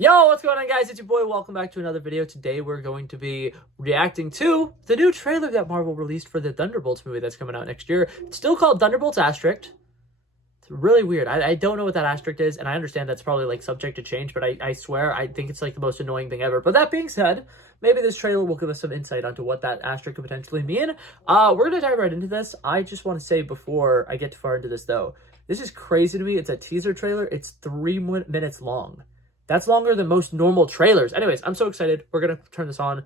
Yo, what's going on, guys? It's your boy. Welcome back to another video. Today we're going to be reacting to the new trailer that Marvel released for the Thunderbolts movie that's coming out next year. It's still called Thunderbolts Asterisk. It's really weird. I don't know what that asterisk is, and I understand that's probably like subject to change, but I swear I think it's like the most annoying thing ever. But that being said, maybe this trailer will give us some insight onto what that asterisk could potentially mean. We're going to dive right into this. I just want to say before I get too far into this, though, this is crazy to me. It's a teaser trailer. It's 3 minutes long. That's longer than most normal trailers. Anyways, I'm so excited. We're going to turn this on.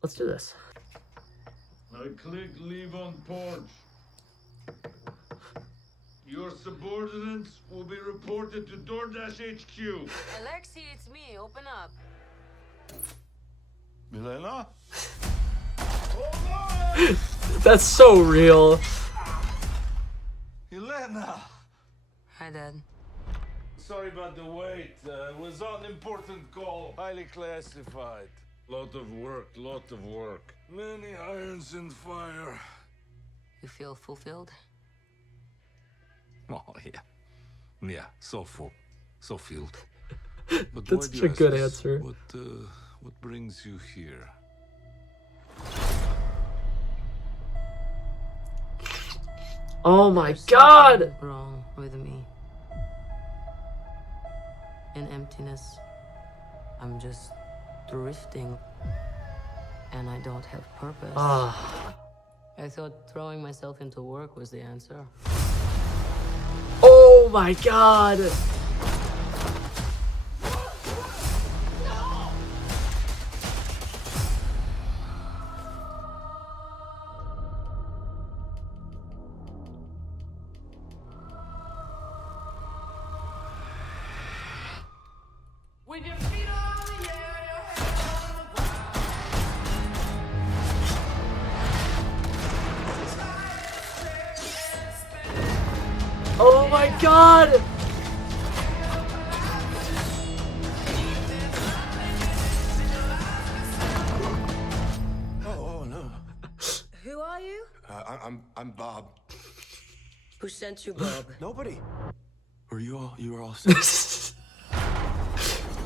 Let's do this. I click leave on porch. Your subordinates will be reported to DoorDash HQ. Alexi, it's me. Open up. Milena? That's so real. Elena! Hi, Dad. Sorry about the wait. It was on important call. Highly classified. Lot of work. Many irons in fire. You feel fulfilled? Oh, yeah. Yeah, so full. So filled. But That's why do such a you good ask us? answer. What brings you here? Oh my There's god! something wrong with me. In emptiness. I'm just drifting. And I don't have purpose. Ah. I thought throwing myself into work was the answer. Oh my god! With your feet on the air, your head on the ground. Oh my god! Oh no. Who are you? I'm Bob. Who sent you, Bob? Nobody. You were all set?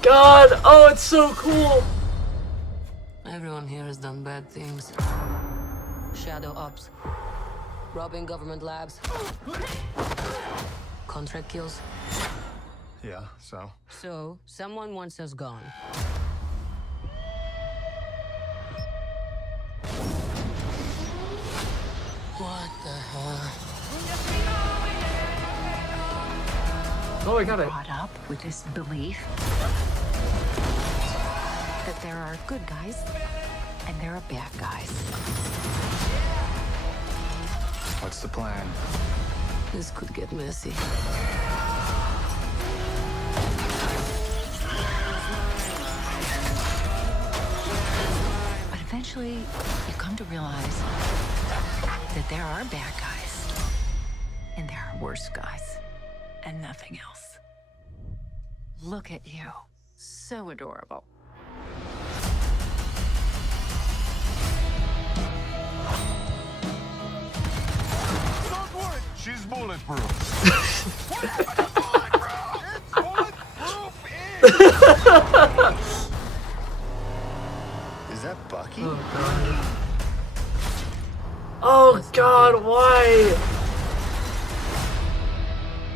God! Oh, it's so cool! Everyone here has done bad things. Shadow ops. Robbing government labs. Contract kills. Yeah, so? So, someone wants us gone. What the hell? Oh, I got it. Brought up with this belief that there are good guys and there are bad guys. What's the plan? This could get messy. But eventually, you come to realize that there are bad guys and there are worse guys and nothing else. Look at you. So adorable. Don't worry, she's bulletproof. What happened to bulletproof? It's bulletproof Is that Bucky? Oh god. Oh god, why?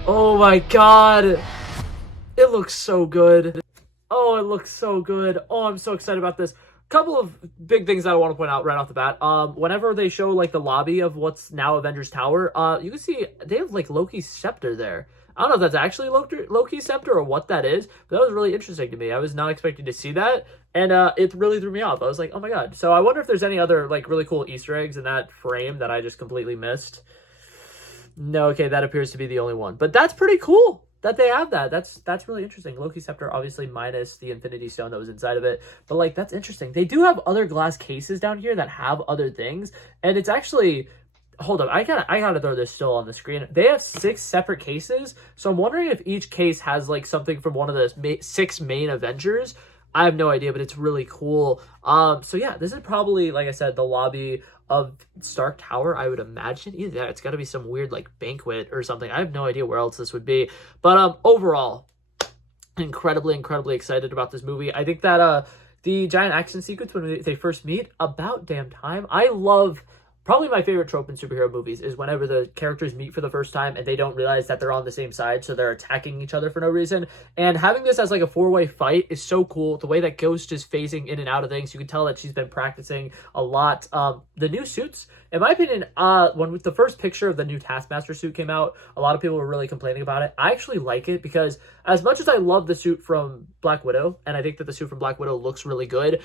Oh my god. It looks so good. Oh, it looks so good. Oh, I'm so excited about this. Couple of big things I want to point out right off the bat. Whenever they show like the lobby of what's now Avengers Tower, you can see they have like Loki's scepter there. I don't know if that's actually Loki's scepter or what that is, but that was really interesting to me. I was not expecting to see that, and it really threw me off. I was like, oh my god. So I wonder if there's any other like really cool Easter eggs in that frame that I just completely missed. No, okay, that appears to be the only one. But that's pretty cool that they have that. That's really interesting. Loki's scepter, obviously minus the Infinity Stone that was inside of it. But like, that's interesting. They do have other glass cases down here that have other things, and it's actually... Hold up, I gotta throw this still on the screen. They have 6 separate cases, so I'm wondering if each case has like something from one of the 6 main Avengers. I have no idea, but it's really cool. So yeah, this is probably, like I said, the lobby of Stark Tower, I would imagine. Either that, it's got to be some weird like banquet or something. I have no idea where else this would be. But overall, incredibly excited about this movie. I think that the giant action sequence when they first meet, about damn time. I love, probably my favorite trope in superhero movies is whenever the characters meet for the first time and they don't realize that they're on the same side, so they're attacking each other for no reason. And having this as like a four-way fight is so cool. The way that Ghost is phasing in and out of things, you can tell that she's been practicing a lot. The new suits, in my opinion, when the first picture of the new Taskmaster suit came out, a lot of people were really complaining about it. I actually like it because as much as I love the suit from Black Widow, and I think that the suit from Black Widow looks really good,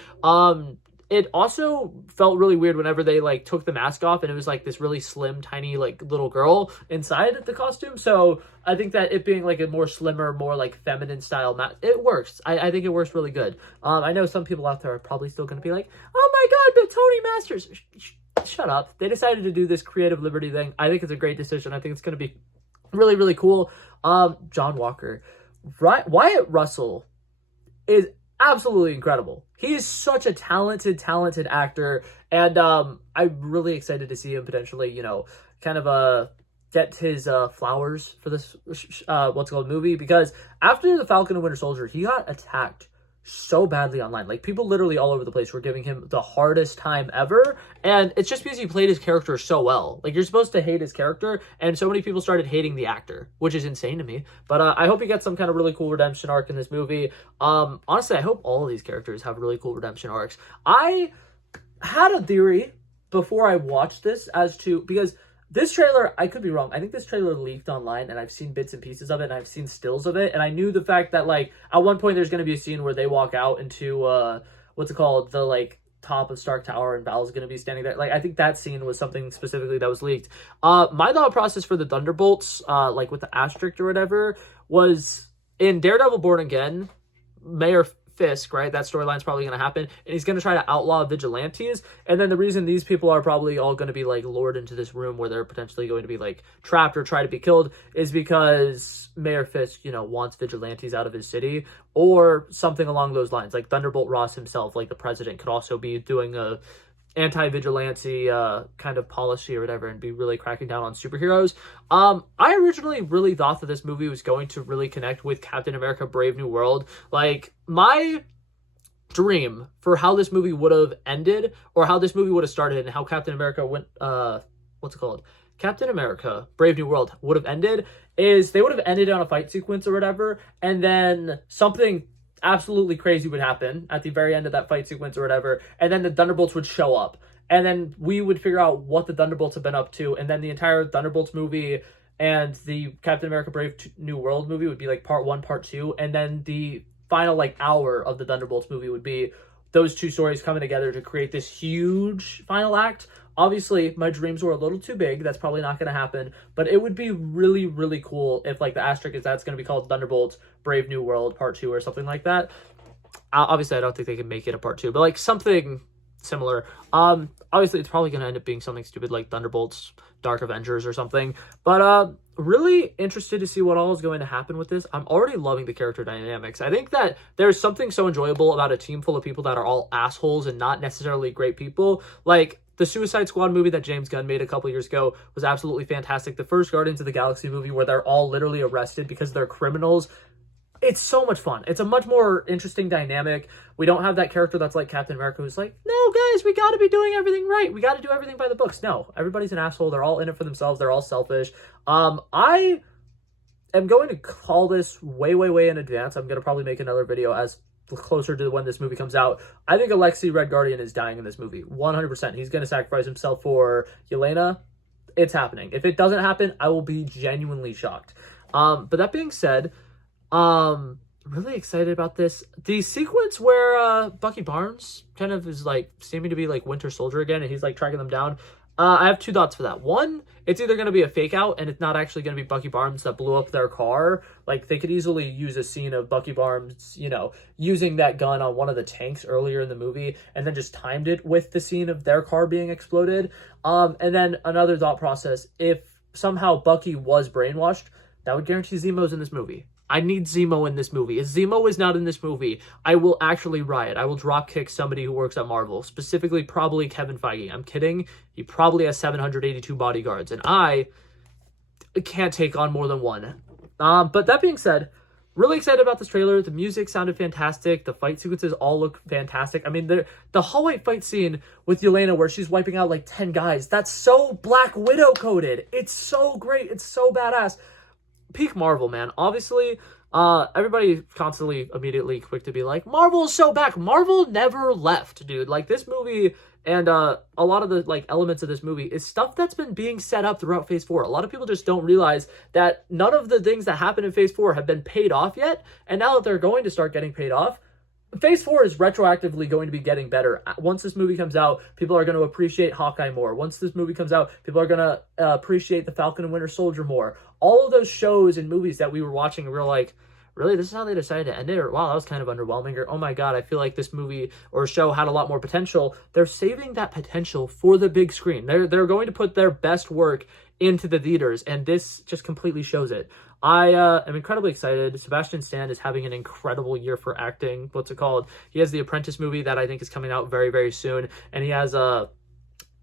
it also felt really weird whenever they like took the mask off and it was like this really slim, tiny, like little girl inside the costume. So I think that it being like a more slimmer, more like feminine style mask, it works. I think it works really good. I know some people out there are probably still going to be like, oh my God, but Tony Masters, shut up. They decided to do this creative liberty thing. I think it's a great decision. I think it's going to be really cool. John Walker, Wyatt Russell is absolutely incredible. He is such a talented actor, and I'm really excited to see him potentially, you know, kind of get his flowers for this movie, because after the Falcon and Winter Soldier, he got attacked so badly online. Like, people literally all over the place were giving him the hardest time ever, and it's just because he played his character so well. Like, you're supposed to hate his character, and so many people started hating the actor, which is insane to me. But I hope he gets some kind of really cool redemption arc in this movie. Honestly, I hope all of these characters have really cool redemption arcs. I had a theory before I watched this as to, because this trailer, I could be wrong, I think this trailer leaked online, and I've seen bits and pieces of it, and I've seen stills of it, and I knew the fact that, like, at one point there's going to be a scene where they walk out into, the, like, top of Stark Tower, and Val's going to be standing there. Like, I think that scene was something specifically that was leaked. My thought process for the Thunderbolts, like, with the Asterisk or whatever, was in Daredevil Born Again, Mayor Fisk, right? That storyline's probably going to happen, and he's going to try to outlaw vigilantes. And then the reason these people are probably all going to be like lured into this room where they're potentially going to be like trapped or try to be killed is because Mayor Fisk, you know, wants vigilantes out of his city, or something along those lines. Like Thunderbolt Ross himself, like the president, could also be doing a anti-vigilante kind of policy or whatever, and be really cracking down on superheroes. I originally really thought that this movie was going to really connect with Captain America Brave New World. Like, my dream for how this movie would have ended, or how this movie would have started, and how Captain America went, Captain America Brave New World would have ended, is they would have ended on a fight sequence or whatever, and then something absolutely crazy would happen at the very end of that fight sequence or whatever, and then the Thunderbolts would show up, and then we would figure out what the Thunderbolts have been up to, and then the entire Thunderbolts movie and the Captain America Brave New World movie would be like part 1, part 2, and then the final like hour of the Thunderbolts movie would be those two stories coming together to create this huge final act. Obviously, my dreams were a little too big. That's probably not going to happen. But it would be really cool if, like, the asterisk is that's going to be called Thunderbolts Brave New World Part 2 or something like that. Obviously, I don't think they can make it a Part 2, but, like, something similar. Obviously, it's probably going to end up being something stupid like Thunderbolts Dark Avengers or something. But really interested to see what all is going to happen with this. I'm already loving the character dynamics. I think that there's something so enjoyable about a team full of people that are all assholes and not necessarily great people. Like, the Suicide Squad movie that James Gunn made a couple years ago was absolutely fantastic. The first Guardians of the Galaxy movie where they're all literally arrested because they're criminals. It's so much fun. It's a much more interesting dynamic. We don't have that character that's like Captain America who's like, no, guys, we got to be doing everything right. We got to do everything by the books. No, everybody's an asshole. They're all in it for themselves. They're all selfish. I am going to call this way in advance. I'm going to probably make another video as closer to when this movie comes out. I think Alexei Red Guardian is dying in this movie. 100%. He's going to sacrifice himself for Yelena. It's happening. If it doesn't happen, I will be genuinely shocked. But that being said, really excited about this. The sequence where Bucky Barnes kind of is like seeming to be like Winter Soldier again, and he's like tracking them down. I have two thoughts for that. One, it's either going to be a fake out and it's not actually going to be Bucky Barnes that blew up their car. Like, they could easily use a scene of Bucky Barnes, you know, using that gun on one of the tanks earlier in the movie and then just timed it with the scene of their car being exploded. And then another thought process, if somehow Bucky was brainwashed, that would guarantee Zemo's in this movie. I need Zemo in this movie. If Zemo is not in this movie, I will actually riot. I will drop kick somebody who works at Marvel, specifically probably Kevin Feige. I'm kidding. He probably has 782 bodyguards, and I can't take on more than one. But that being said, really excited about this trailer. The music sounded fantastic. The fight sequences all look fantastic. I mean, the hallway fight scene with Yelena where she's wiping out like 10 guys, that's so Black Widow coded. It's so great. It's so badass. Peak Marvel, man. Obviously, everybody constantly immediately quick to be like, Marvel's so back. Marvel never left, dude. Like, this movie and a lot of the like elements of this movie is stuff that's been being set up throughout Phase 4. A lot of people just don't realize that none of the things that happened in Phase 4 have been paid off yet, and now that they're going to start getting paid off, Phase 4 is retroactively going to be getting better. Once this movie comes out, people are going to appreciate Hawkeye more. Once this movie comes out, people are going to appreciate the Falcon and Winter Soldier more. All of those shows and movies that we were watching, we were like, really, this is how they decided to end it? Or, wow, that was kind of underwhelming. Or, oh my god, I feel like this movie or show had a lot more potential. They're saving that potential for the big screen. They're going to put their best work into the theaters, and this just completely shows it. I am incredibly excited. Sebastian Stan is having an incredible year for acting. What's it called? He has the Apprentice movie that I think is coming out very, very soon, and he has a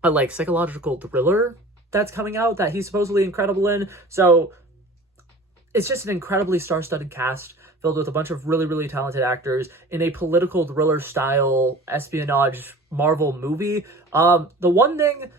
like psychological thriller that's coming out that he's supposedly incredible in. So it's just an incredibly star-studded cast filled with a bunch of really, really talented actors in a political thriller style espionage Marvel movie. The one thing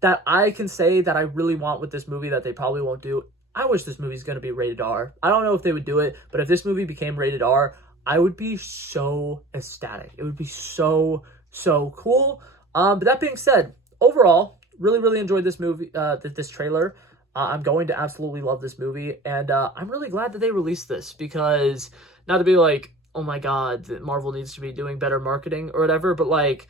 that I can say that I really want with this movie that they probably won't do, I wish this movie's going to be rated R. I don't know if they would do it, but if this movie became rated R, I would be so ecstatic. It would be so, so cool. But that being said, overall, really, really enjoyed this movie, this trailer. I'm going to absolutely love this movie, and I'm really glad that they released this, because not to be like, oh my god, Marvel needs to be doing better marketing or whatever, but like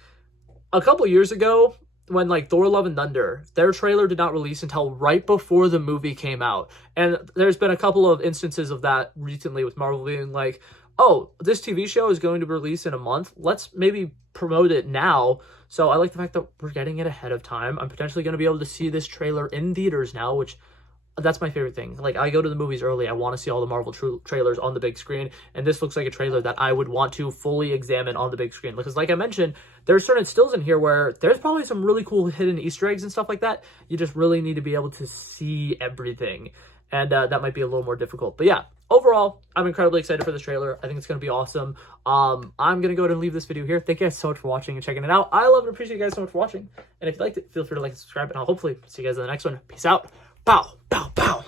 a couple years ago when like Thor Love and Thunder, their trailer did not release until right before the movie came out. And there's been a couple of instances of that recently with Marvel being like, oh, this TV show is going to be released in a month. Let's maybe promote it now. So I like the fact that we're getting it ahead of time. I'm potentially going to be able to see this trailer in theaters now, which that's my favorite thing. Like, I go to the movies early. I want to see all the Marvel trailers on the big screen, and this looks like a trailer that I would want to fully examine on the big screen. Because like I mentioned, there's certain stills in here where there's probably some really cool hidden Easter eggs and stuff like that. You just really need to be able to see everything, and that might be a little more difficult. But yeah, overall, I'm incredibly excited for this trailer. I think it's going to be awesome. I'm going to go ahead and leave this video here. Thank you guys so much for watching and checking it out. I love and appreciate you guys so much for watching. And if you liked it, feel free to like and subscribe, and I'll hopefully see you guys in the next one. Peace out. Bow, bow, bow.